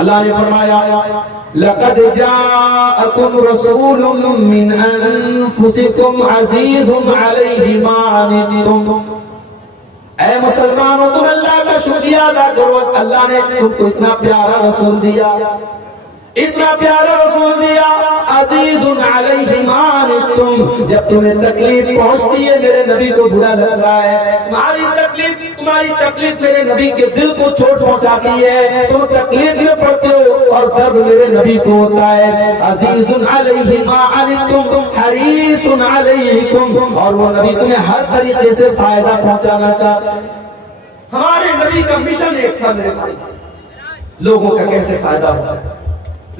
اللہ نے فرمایا لقد جاءکم رسول من انفسکم عزیز علیہ ما عنتم، اے مسلمانوں تم اللہ کا شکریہ ادا کرو، اللہ نے تم کو اتنا پیارا رسول دیا، اتنا پیارا رسول دیا، عزیز علیہ ما عنتم، جب تمہیں تکلیف پہنچتی ہے میرے نبی کو برا لگ رہا ہے، تمہاری تکلیف میرے نبی کے دل کو چوٹ پہنچاتی ہے، تم تکلیف میں پڑتے ہو اور درد میرے نبی کو ہوتا ہے، عزیز علیہ ما عنتم حریص علیکم، اور وہ نبی تمہیں ہر طریقے سے فائدہ پہنچانا چاہتا ہے۔ ہمارے نبی کا مشن ایک تھا میرے بھائی، لوگوں کا کیسے فائدہ ہوتا ہے،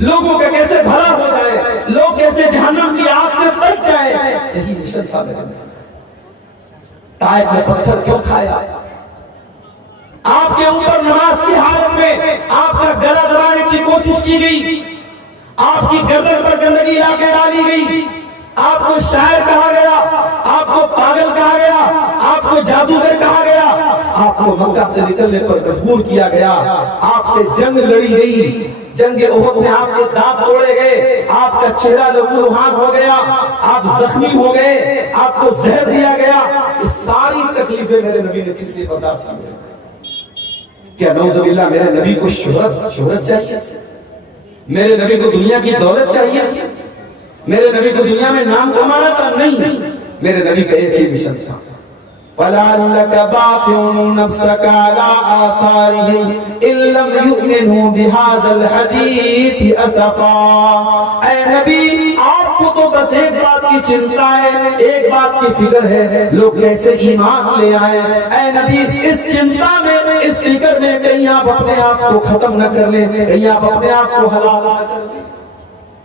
لوگوں کا کیسے بھلا ہو جائے، لوگ کیسے جہنم کی آگ سے بچ جائے، یہی مشن تھا میرے نبی۔ طائف میں پتھر کیوں کھایا؟ آپ کے اوپر نماز کی حالت میں آپ کا گلا دبانے کی کوشش کی گئی، آپ کی گردن پر گندگی لا کے ڈالی گئی، آپ کو شاعر کہا گیا، آپ کو پاگل کہا گیا، آپ کو جادوگر کہا گیا، آپ کو مکہ سے نکلنے پر مجبور کیا گیا، آپ سے جنگ لڑی گئی، جنگ احد میں آپ کے دانت توڑے گئے، آپ کا چہرہ لہو لہان ہو گیا، آپ زخمی ہو گئے، آپ کو زہر دیا گیا، یہ ساری تکلیفیں میرے نبی نے کس لیے برداشت کی؟ کیا نعوذ باللہ میرے نبی کو شہرت چاہیے تھی؟ میرے نبی کو دنیا کی دولت چاہیے تھی؟ میرے نبی کو دنیا میں نام کمانا تھا؟ نہیں، میرے نبی کا ایک ہی مشن تھا، فَلَعَلَّكَ بَاخِعٌ نَفْسَكَ عَلَىٰ آثَارِهِمْ إِن لَّمْ يُؤْمِنُوا بِهَٰذَا الْحَدِيثِ أَسَفًا۔ اے نبی آپ کو تو بس ایک بات کی چنتا ہے، ایک بات کی فکر ہے، لوگ کیسے ایمان لے آئے۔ اے نبی اس چنتا میں، اس فکر میں کہیں آپ اپنے آپ کو ختم نہ کر لیں، کہیں آپ اپنے آپ کو ہلاک نہ کر لیں۔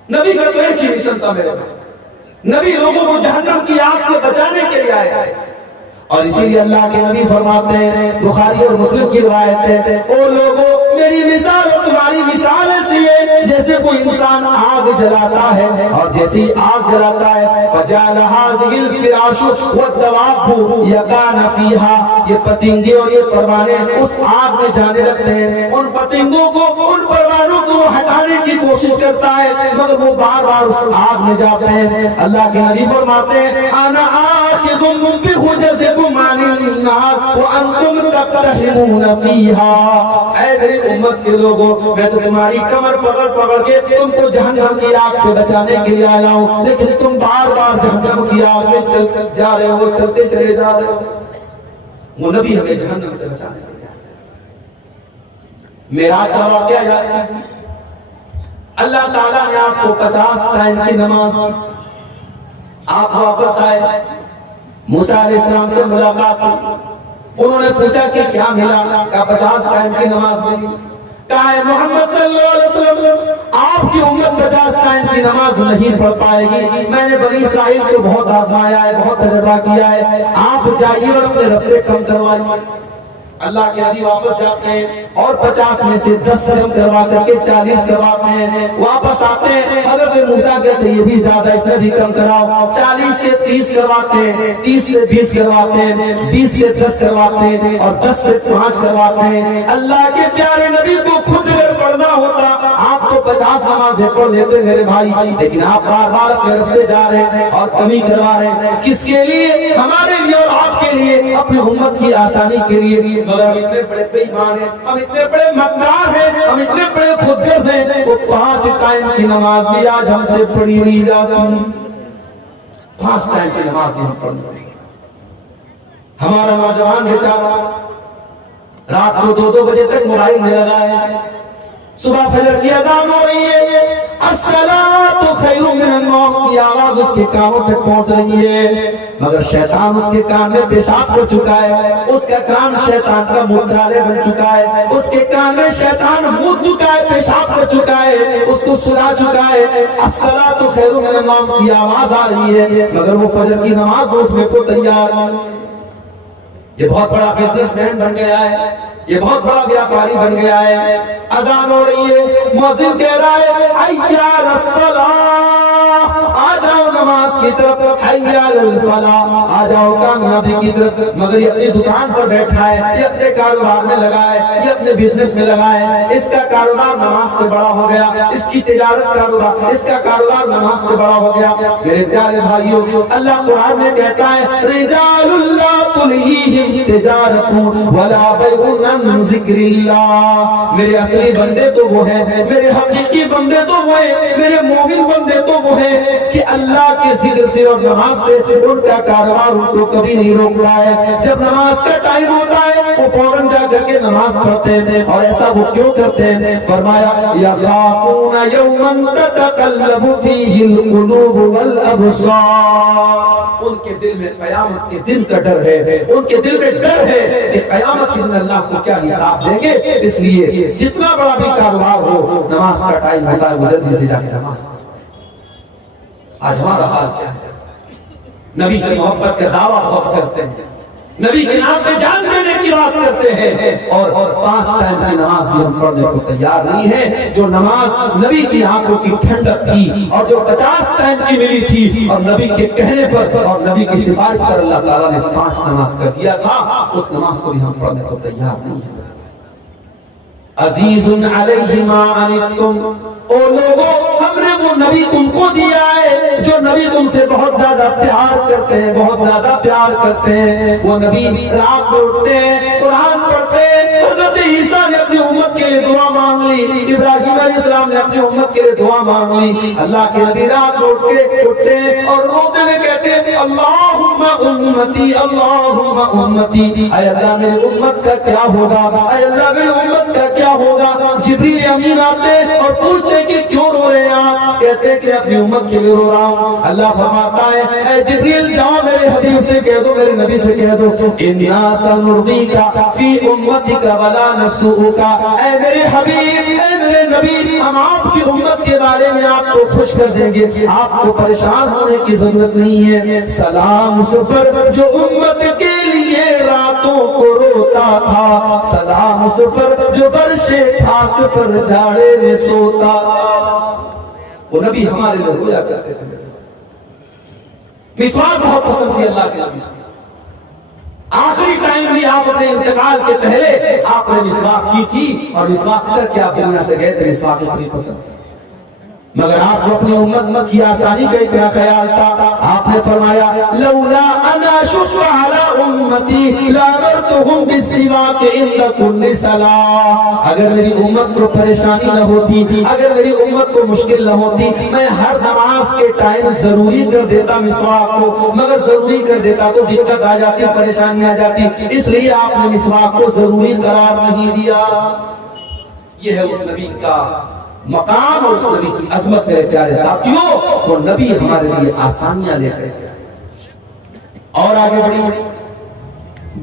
نبی کا تو ایک ہی مشن تھا میرے بھائی، نبی لوگوں کو جہنم کی آگ سے بچانے کے لیے آئے، اور اسی لیے اللہ کے نبی فرماتے ہیں، بخاری اور مسلم کی روایت ہے، او لوگوں میری مثال اور تمہاری مثال ایسی ہے جیسے کوئی انسان آگ جلاتا ہے، اور جیسے ہی آگ جلاتا ہے فَجَعَلَ هَٰذِهِ الْفِرَاشُ وَالدَّوَابُ يَقَعْنَ فِيهَا، یہ پتنگے اور یہ پروانے اس آگ میں جانے لگتے ہیں، ان پتنگوں کو، ان پروانوں کو وہ ہٹانے کی کوشش کرتا ہے مگر وہ بار بار اس آگ میں جاتے ہیں۔ اللہ کے نبی فرماتے ہیں انا آخذ بحجزکم عن النار وانتم تقتحمون فیہا، اے میری امت کے لوگوں میں تو تمہاری کمر پکڑ کے تم کو جہنم کی آگ سے بچانے کے لیے آیا ہوں، لیکن تم بار بار جہنم کی آگ میں چل جا رہے ہو، چلتے چلے جا رہے ہو۔ وہ نبی ہمیں جہنم سے بچانے کے لیے آیا۔ معراج کا واقعہ یاد کیجیے، اللہ تعالیٰ نے آپ کو 50 ٹائم کی نماز دی، آپ واپس آئے، موسیٰ علیہ السلام سے ملاقات ہوئی، انہوں نے پوچھا کہ کیا ملا؟ کہا 50 ٹائم کی نماز ملی۔ کہا ہے محمد صلی اللہ علیہ وسلم آپ کی امت 50 ٹائم کی نماز نہیں پڑھ پائے گی، میں نے بنی اسرائیل کو بہت آزمایا ہے، بہت تجربہ کیا ہے، آپ جائیے اور اپنے رب سے کم کروائیے۔ اللہ کے نبی واپس جاتے ہیں اور 50 میں سے 10 کم کروا کر کے 40 کرواتے ہیں، واپس آتے ہیں، حضرت موسیٰ کہتے ہیں یہ بھی زیادہ، اس میں بھی کم کراؤ، 40 سے 30 کرواتے ہیں، 30 سے 20 کرواتے ہیں، 20 سے 10 کرواتے ہیں، اور 10 سے 5 کرواتے ہیں۔ اللہ کے پیارے نبی کو خود اگر پڑھنا ہوتا آپ کو 50 نمازیں پڑھ لیتے میرے بھائی، لیکن آپ بار بار اپنے رب سے جا رہے ہیں اور کمی کروا رہے ہیں، کس کے لیے؟ ہمارے لیے اور آپ کے لیے، اپنی امت کی آسانی کے لیے۔ مگر ہم اتنے بڑے بے ایمان ہیں، ہم اتنے بڑے مکار ہیں، ہم اتنے بڑے خودغرض ہیں، وہ 5 ٹائم کی نماز بھی آج ہم سے پڑھی نہیں جاتی، 5 ٹائم کی نماز نہیں پڑھنی پڑی۔ ہمارا نوجوان بیچارہ رات کو 2-2 بجے تک موبائل میں لگا ہے، صبح فجر کی اذان ہو رہی ہے، الصلاۃ خیر من النوم کی آواز اس کے کانوں تک پہنچ رہی ہے، مگر شیطان اس کے کان میں پیشاب کر چکا ہے، اس کا کان شیطان کا مدعا بن چکا ہے، اس کے کان میں شیطان مد چکا ہے، پیشاب کر چکا ہے، اس کو سلا چکا ہے، الصلاۃ خیر من النوم کی آواز آ رہی ہے، مگر وہ فجر کی نماز اٹھنے کو تیار نہیں۔ یہ بہت بڑا بزنس مین بن گیا ہے، یہ بہت بڑا ویاپاری بن گیا ہے، اذان ہو رہی ہے، مؤذن کہہ رہا ہے حی علی الصلاۃ، آ جاؤ نماز کی طرف، حی علی الفلاح، آ جاؤ کامیابی کی طرف، مگر یہ اپنی دکان پر بیٹھا ہے، یہ اپنے کاروبار میں لگا ہے، یہ اپنے بزنس میں لگا ہے، اس کا کاروبار نماز سے بڑا ہو گیا، اس کی تجارت کاروبار، اس کا کاروبار نماز سے بڑا ہو گیا۔ میرے پیارے بھائیوں، اللہ قرآن میں کہتا ہے رجال لا تلہیہم تجارت ولا بیع عن ذکر اللہ، میرے اصلی بندے تو وہ ہیں، میرے حقیقی بندے تو وہ ہیں، میرے مومن بندے تو وہ ہیں کہ اللہ کے ذکر سے اور نماز سے ان کا کاروبار ان کو کبھی نہیں روکتا ہے۔ جب نماز کا ٹائم ہوتا ہے وہ فوراً جا کر کے نماز پڑھتے ہیں، اور ایسا وہ کیوں کرتے ہیں؟ فرمایا یخافون یوما تتقلب فیہ القلوب والابصار، ان کے دل میں قیامت کے دن کا ڈر ہے، ان کے دل میں ڈر ہے کہ قیامت کے دن اللہ کو کیا حساب دیں گے۔ اس لیے جتنا بڑا بھی کاروبار ہو، نماز کا ٹائم ہوتا ہے وہ جلدی سے جا کے نماز۔ آج ہمارا حال کیا ہے؟ نبی سے محبت کا دعویٰ بہت کرتے ہیں، نبی کے نام پہ جان دینے کی بات کرتے ہیں، اور 5 ٹائم کی نماز بھی ہم پڑھنے کو تیار نہیں ہے۔ جو نماز نبی کی آنکھوں کی ٹھنڈک تھی اور جو 50 ٹائم کی ملی تھی، اور نبی کے کہنے پر اور نبی کی سفارش پر اللہ تعالیٰ نے 5 نماز کر دیا تھا، اس نماز کو بھی ہم پڑھنے کو تیار نہیں ہے۔ عزیز علیہ ما عنتم، او لوگوں ہم نے وہ نبی تم کو دیا ہے جو نبی تم سے بہت زیادہ پیار کرتے ہیں، بہت زیادہ پیار کرتے ہیں۔ وہ نبی رات کو اٹھتے ہیں، قرآن پڑھتے ہیں۔ حضرت عیسیٰ نے اپنی امت کے لیے دعا مانگ لی، ابراہیم علیہ السلام نے اپنی امت کے لیے دعا مانگ لی۔ اللہ کے نبی رات کو اٹھتے ہیں اور روتے ہوئے کہتے ہیں اللہم امتی اللہم امتی، اے اللہ میری امت کا کیا ہوگا، اے اللہ میری امت کا کیا ہوگا۔ جبریل امین آتے اور پوچھتے کہ کیوں رو رہے ہیں آپ؟ کہتے کہ اپنی امت کے لیے رو رہا ہوں۔ اللہ فرماتا ہے اے جبریل جاؤ میرے حبیب سے کہہ دو، میرے نبی سے کہہ دو انا سنرضیک فی امتک ولا نسوءک، اے میرے حبیب اے میرے نبی ہم آپ کی امت کے بارے میں آپ کو خوش کر دیں گے، آپ کو پریشان ہونے کی ضرورت نہیں ہے۔ سلام اس پر جو امت کے لیے راتوں کو روتا تھا، سلام اس پر جو فرش خاک پر جاڑے میں سوتا تھا۔ وہ نبی ہمارے لیے رویا کرتے تھے۔ مسواک بہت پسند تھی اللہ کے نبی، آخری ٹائم بھی آپ اپنے انتقال کے پہلے آپ نے مسواک کی تھی، اور مسواک کر کے آپ دنیا سے گئے تھے، مسواک بڑی پسند تھی۔ مگر آپ کو اپنی امت کی آسانی کا اتنا خیال تھا، آپ نے فرمایا لولا انا شق علی امتی لامرتهم بالسواک عند كل صلاۃ، اگر میری امت کو پریشانی نہ ہوتی، اگر میری امت کو مشکل نہ ہوتی، میں ہر نماز کے ٹائم ضروری کر دیتا مسواک کو، مگر ضروری کر دیتا تو دقت آ جاتی، پریشانی آ جاتی، اس لیے آپ نے مسواک کو ضروری قرار نہیں دیا۔ یہ ہے اس نبی کا مقام اور اس نبی کی عظمت۔ میرے پیارے ساتھیوں، وہ نبی ہمارے لیے آسانیاں لے کر گیا۔ اور آگے بڑھی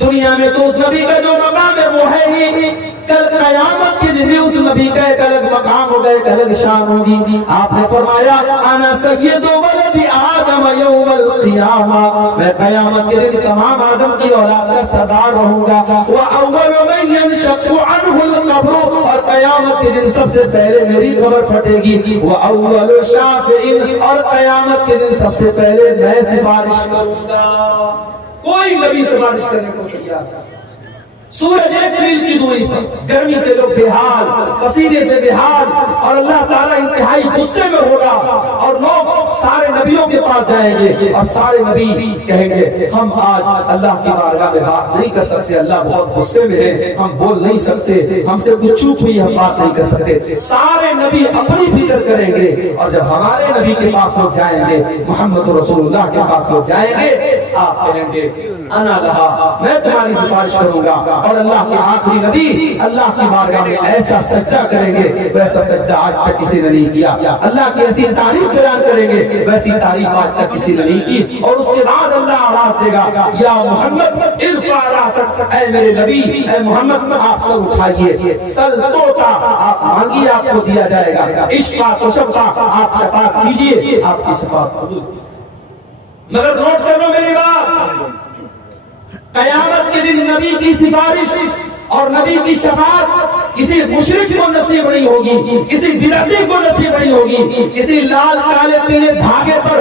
دنیا میں تو اس نبی کا جو مقام ہے وہ ہے ہی، کل قیامت کے دن بھی اس نبی کا ایک الگ مقام ہوگا، ایک الگ شان ہوگی۔ آپ نے فرمایا انا سید ولد آدم یوم القیامہ، میں قیامت کے دن تمام آدم کی اولاد کا سردار رہوں گا۔ واول من ينشق عنه القبر، اور قیامت کے دن سب سے پہلے میری قبر پھٹے گی۔ واول شافع، اور قیامت کے دن سب سے پہلے میں سفارش کروں گا۔ کوئی نبی سفارش کرنے کو تیار نہیں۔ سورج 1 میل کی دوری پر، گرمی سے لوگ بے حال، پسینے سے بے حال، اور اللہ تعالیٰ انتہائی غصے میں ہوگا، اور لوگ سارے نبیوں کے پاس جائیں گے اور سارے نبی کہیں گے ہم آج اللہ کی بارگاہ میں بات نہیں کر سکتے، اللہ بہت غصے میں ہے، ہم بول نہیں سکتے، ہم سے کچھ چوک ہوئی ہم بات نہیں کر سکتے۔ سارے نبی اپنی فکر کریں گے، اور جب ہمارے نبی کے پاس لوگ جائیں گے، محمد رسول اللہ کے پاس لوگ جائیں گے، آپ کہیں گے انا لہا، میں تمہاری سفارش کروں گا۔ اور اللہ کے آخری نبی اللہ کی بارگاہ میں ایسا سجدہ کریں گے ویسا سجدہ آج تک کسی نے نہیں کیا، اللہ کی ایسی تعریف بیان کریں گے ویسی تعریف آج تک کسی نے نہیں کی۔ اور اس کے بعد اللہ آواز دے گا یا محمد ارفع راسک، اے میرے نبی اے محمد آپ سر اٹھائیے، سل توتا، آپ مانگیے آپ کو دیا جائے گا، اشفا تو شفا، آپ شفاعت کیجئے آپ کی شفاعت قبول۔ مگر نوٹ کر لو میری بات، قیامت کے دن نبی کی سفارش اور نبی کی شفاعت کسی مشرک کو نصیب نہیں ہوگی، کسی بدعتی کو نصیب نہیں ہوگی، کسی لال کالے پیلے دھاگے پر